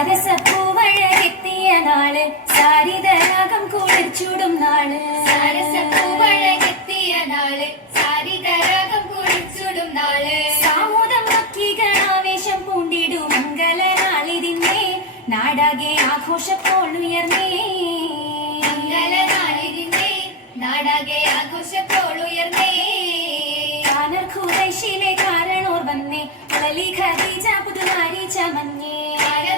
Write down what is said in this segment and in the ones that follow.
സരസപ്പൂവഴകെത്തിയ നാള് സാരിതരാഗം കുളിർച്ചൂടും നാള് സരസപ്പൂവഴകെത്തിയ നാള് സാരിതരാഗം കുളിർച്ചൂടും നാള് സാമൂതം ഭക്തികളാവേശം പൂണ്ടിടും മംഗള നാളിതിന്നേ നാടാകെ ആഘോഷപ്പോൾ ഉയർന്നേ മംഗള നാളിതിന്നേ നാടാകെ ആഘോഷപ്പോൾ ഉയർന്നേ കാനർ ഖുറൈശിലെ കാരണോർ വന്നേ അലലി ഖദീജ പുതുനാരി ചമഞ്ഞേ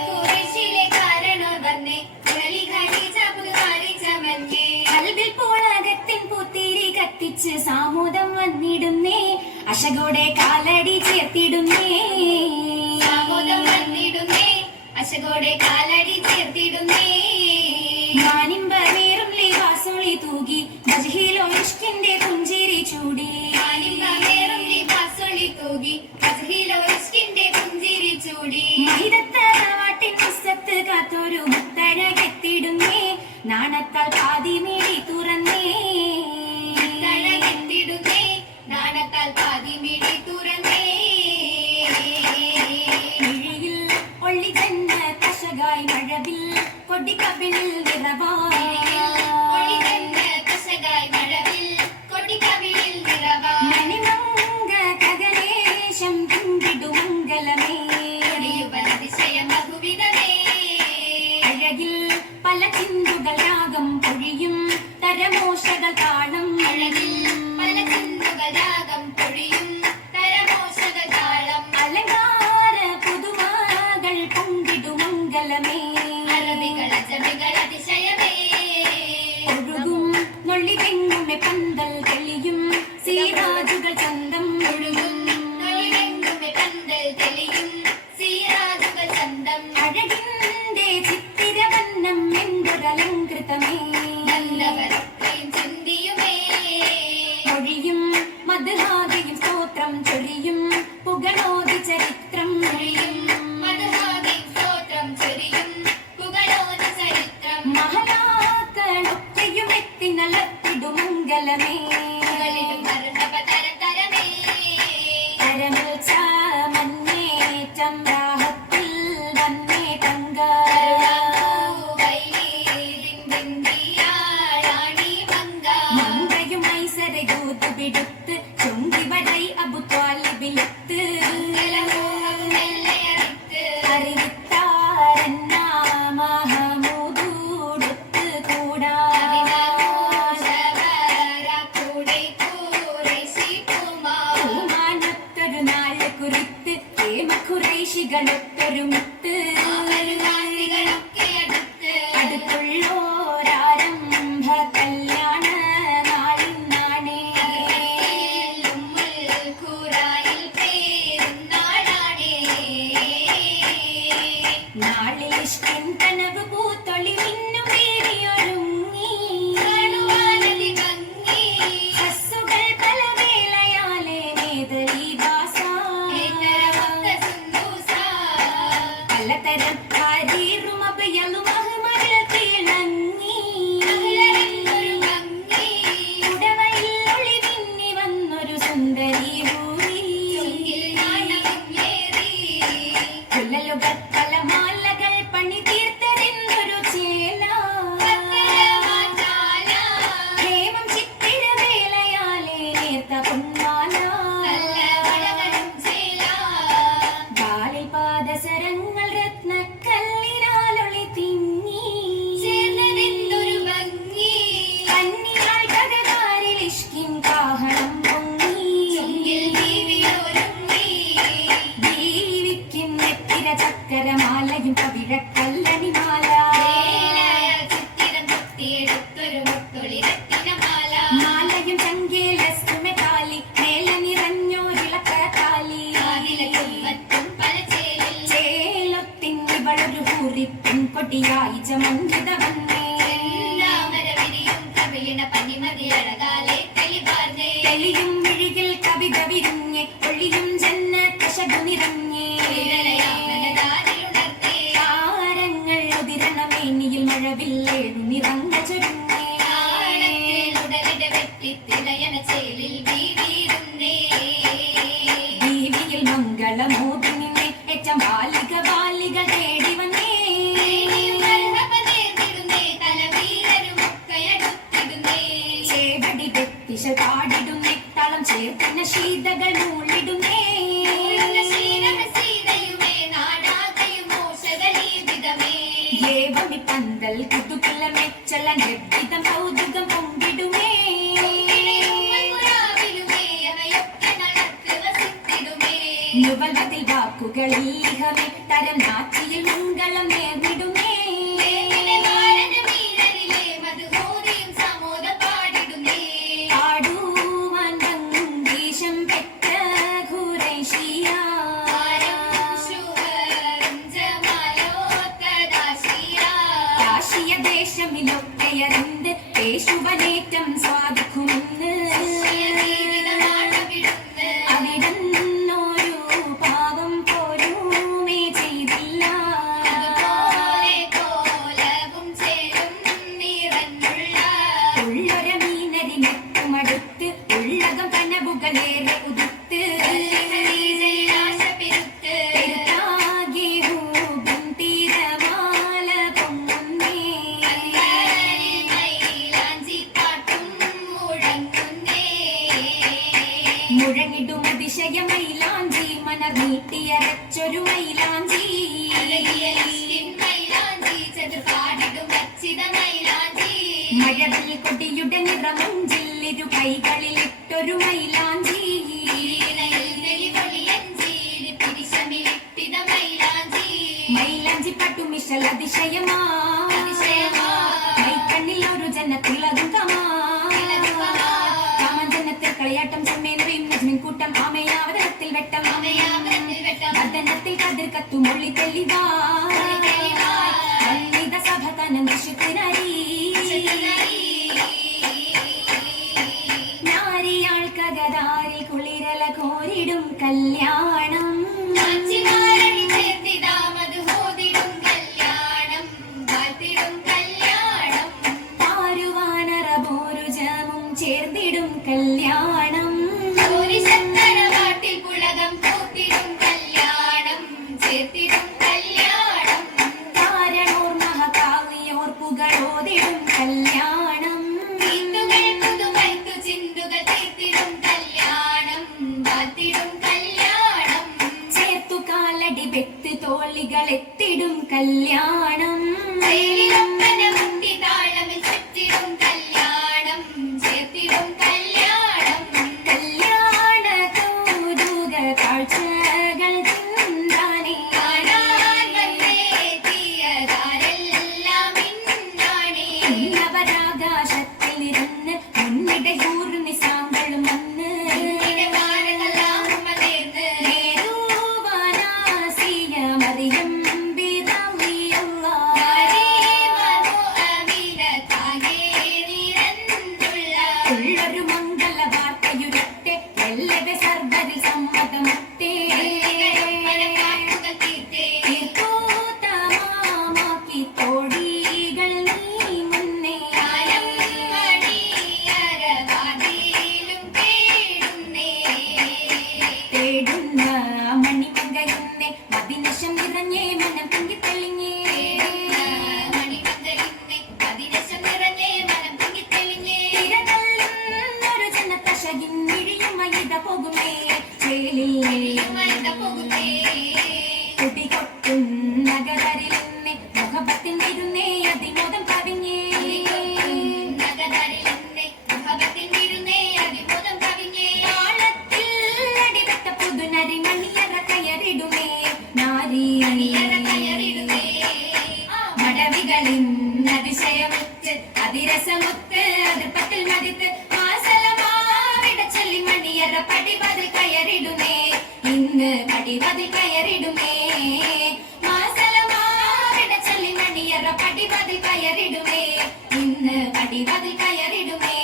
ഖുറൈശിലെ കാരണോർ വന്നേ അലലി ഖദീജ പുതുനാരി ചമഞ്ഞേ കൽബിൽ പോളകത്തിൻ പുത്തിരി കത്തിച്ച് സാമൂതം വന്നിടുന്നേ അശകോടെ കാലടി ചേർത്തിടുന്നേ സാമൂതം വന്നിടുന്നേ അശകോടെ കാലടി ചേർത്തിടുന്നേ മാനിമ്പേറും ലിവാസുളി തൂകി മജ്ഹിലോ ഇഷ്കിന്റെ പുഞ്ചിരി ചൂടി മാനിമ്പേറും ലിവാസുളി തൂകി മജ്ഹിലോ ഇഷ്കിന്റെ പുഞ്ചിരി ചൂടി മഹിതത്തറവാട്ടിൻ പുസ്തത്ത് കാത്തൊരു മുത്തഴകെത്തിടുന്നേ നാണത്താൽ പാതി മിഴി തുറന്നേ തഴകെത്തിടുന്നേ നാണത്താൽ പാതി മിഴി തുറന്നേ മിഴിയിൽ ഒള്ളി ചെന്ന കശകായി മഴവിൽ കൊടിക്കവിളിൽ നിറവായി മണിമംഗ കഗലേശം കുണ്ടിടും മംഗലമേ അഴകിൽ പല ചിന്തുകൾ രാഗം പൊഴിയും തരമോഷകൾ താളം അലങ്കാര പുതുമകൾ പങ്കിടും മംഗലമേ ഒഴുകും നൊള്ളി തെങ്ങുമെ പന്തൽ തെളിയും സീരാജുകൾ ചന്തം അഴകിന്റെ ചിത്തിരവന്നം എന്തൊരലങ്കൃതമേ മൊഴിയും മധുഹാകയും സ്തോത്രം ചൊരിയും പുകളോതി ചരിത്രം മഹലാക്കളൊക്കെയും എത്തിനലത്തിടും മംഗലമേ കരമിൽ ചമന്നേറ്റം രാഹത്തിൽ വന്നേ തങ്ക മങ്കയും ഐസരയൂത്ത് പിടുത്ത് ചുങ്കിവടൈ അബു ത്വാലിബിലെത്ത് അറിവിത്താരന്ന മഹമൂദൂടുത്ത് കൂടാ പൂമാനത്തൊരു നാള് കുറിത്ത് ഖുറൈശികളൊത്തൊരു മുത്ത് അടുത്തുള്ളോരാരംഭ കല്യാണ നാളിന്നാണേ നാളിൽ ഇഷ്കിൻ കനവ് പൂത്തൊളി മിന്നും വീരിയൊരുങ്ങി ഹസ്സുകൾ പല വേളയാലെ നേതലി ബാസ പലതരം ഹരീറും അഭയലും അഹ്മറിൽ തിളങ്ങി ഉടവയിൽ ഒളി മിന്നി വന്നൊരു സുന്ദരി ഭൂമി കുഴലുകൾ പല മാലകൾ പണി തീർത്തതെന്നൊരു ചേല പ്രേമം ചിത്തിര വേളയാലെ നേർത്ത പൊന്മാല കാലിൽ പാദസരങ്ങൾ രത്നക്കല്ലിനാലൊളി തിങ്ങി കന്നിയാൾ കഥകാരിൽ ഇഷ്കിൻ കാഹളം പൊങ്ങി ദീവിക്കും നെത്തിര ചക്കരമാലയും പവിഴക്കല്ലണിമാല മാലയും ചങ്കേലസ്തുമെ കാലി മേല നിറഞ്ഞോരിളക്ക കാലി ചേലൊത്തിന്നിവളൊരു ഹൂറിപ്പിൻ കൊടിയായി ചമന്തിത വന്നേ തെളിയും വിഴിയിൽ കവിത വിരിഞ്ഞേ ഒളിയും ജന്നത്തശകു നിറഞ്ഞേ താരങ്ങൾ ഉതിരണമേനിയിൽ മഴവില്ലേഴു നിറങ്ങ ചൊരിഞ്ഞേ ദീവിയിൽ മംഗളമോതി നിന്നെ ഏറ്റം ബാലിക ബാലിക തേടി വന്നേ വെച്ച് പാടിടുന്നേ താളം ചേർക്കുന്ന ശീതകൾ മൂളിടുന്നേ ഏവമി പന്തൽ കുതുകുല മെച്ചല നിർദ്ദിതം കൗതുകം പൊങ്കിടുമേ നുവൽവതിൽ വാക്കുകളിൽ ഇഹമേ തരം നാച്ചിയിൽ മംഗളം നേർന്നിടുമേ പാടുവാൻ വന്ദേശം പെറ്റ ഖുറൈശിയ കാശിയ ദേശമിലൊക്കെയറിந்து യേശുവനേറ്റം സാധിക്കുമെന്ന് അവിടന്നൊരു പാവം പോരുമേ ചെയ്തില്ല ഉള്ളൊര മീനരിനെത്തുമടുത്ത് ഉള്ളകം കനവുകളേറെ ഉദിത്ത് പെരുത്താകെ ഹൂബൻ തിരമാല പൊങ്ങുന്നേ മുഴങ്ങിടും അതിശയ മൈലാഞ്ചി മനർ നീട്ടിയരച്ചൊരു മൈലാഞ്ചി മഴവിൽ കൊടിയുടെ നിറമഞ്ചിൽ ഇരു കൈകളിലിട്ടൊരു മൈലാഞ്ചി മൈലാഞ്ചി പട്ടുമിശൽ അതിശയമാ കണ്ണിൽ ഒരു ജനത്തിലതും കമാ കാമജനത്തിൽ കളിയാട്ടം ചെമ്മേനറിയും നജ്മിൻ കൂട്ടം ആമയാവതനത്തിൽ വെട്ടം വദനത്തിൽ കതിർ കത്തുമൊള്ളി തെളിവാ വന്നിത സഭ തനം വിശുദ്ധനരീ നാരിയാൾക്കകതാരിൽ കുളിരല കോരിടും കല്യാണം പാരുവാനറബോരുജമും ചേർന്നിടും കല്യാണം കാരണോർ മഹകാവിയോർ പുകളോതിടും കല്യാണം ചേർത്തു കാലടി വെത്ത് തോളികൾ എത്തിടും കല്യാണം കല്യാണ കൗതുക കാഴ്ചകൾ ചിന്താനേ നവരാകാശത്തിൽ ഇരുന്ന് മുന്നിടയൂർ നിസാങ്കളും വന്ന് നേരുവാനാസിയ മറിയം ബിറളിയല്ല ഉള്ളൊരു മംഗള വാർത്തയുരട്ടെ എല്ലവെ സർവരിൽ സമ്മതമൊത്തേ തീർത്തോത്തമാക്കി തോടികൾ നീ മുന്നേ തേടുന്ന മണിമങ്കയുന്നേ മതിനിശം നിറഞ്ഞേ മനം പിങ്കിത്തെളിഞ്ഞേ തിരതള്ളുന്നൊരു ജനത്തശകിന്നിഴിയും മയിത പോകുമേ ചേലിൽ കുടികൊട്ടും നഗരരിലെന്നെ മുഖപത്തിൻ ഇരുന്നേ അതിമോദം കവിഞ്ഞേ താളത്തിൽ അടിവെട്ട പുതുനരി മണിയറ കയറിടുമേ നാരി മടവികളിൻ അതിശയമുത്ത് അതിരസമുത്ത് അതിർപ്പത്തിൽ മതിത്ത് മാസലമാവിട ചൊല്ലി മണിയറ പടിവതിൽ കയറിടുമേ ഇന്ന് പടിവതിൽ കയറിടുമേ മാസലമാവിട ചൊല്ലി മണിയറ പടിവതിൽ കയറിടുമേ ഇന്ന് പടിവതിൽ കയറിടുമേ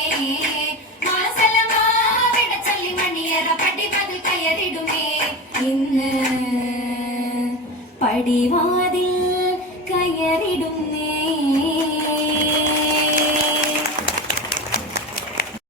മാസലമാവിട ചൊല്ലി മണിയറ പടിവതിൽ കയറിടുമേ ഇന്ന് പടിവാ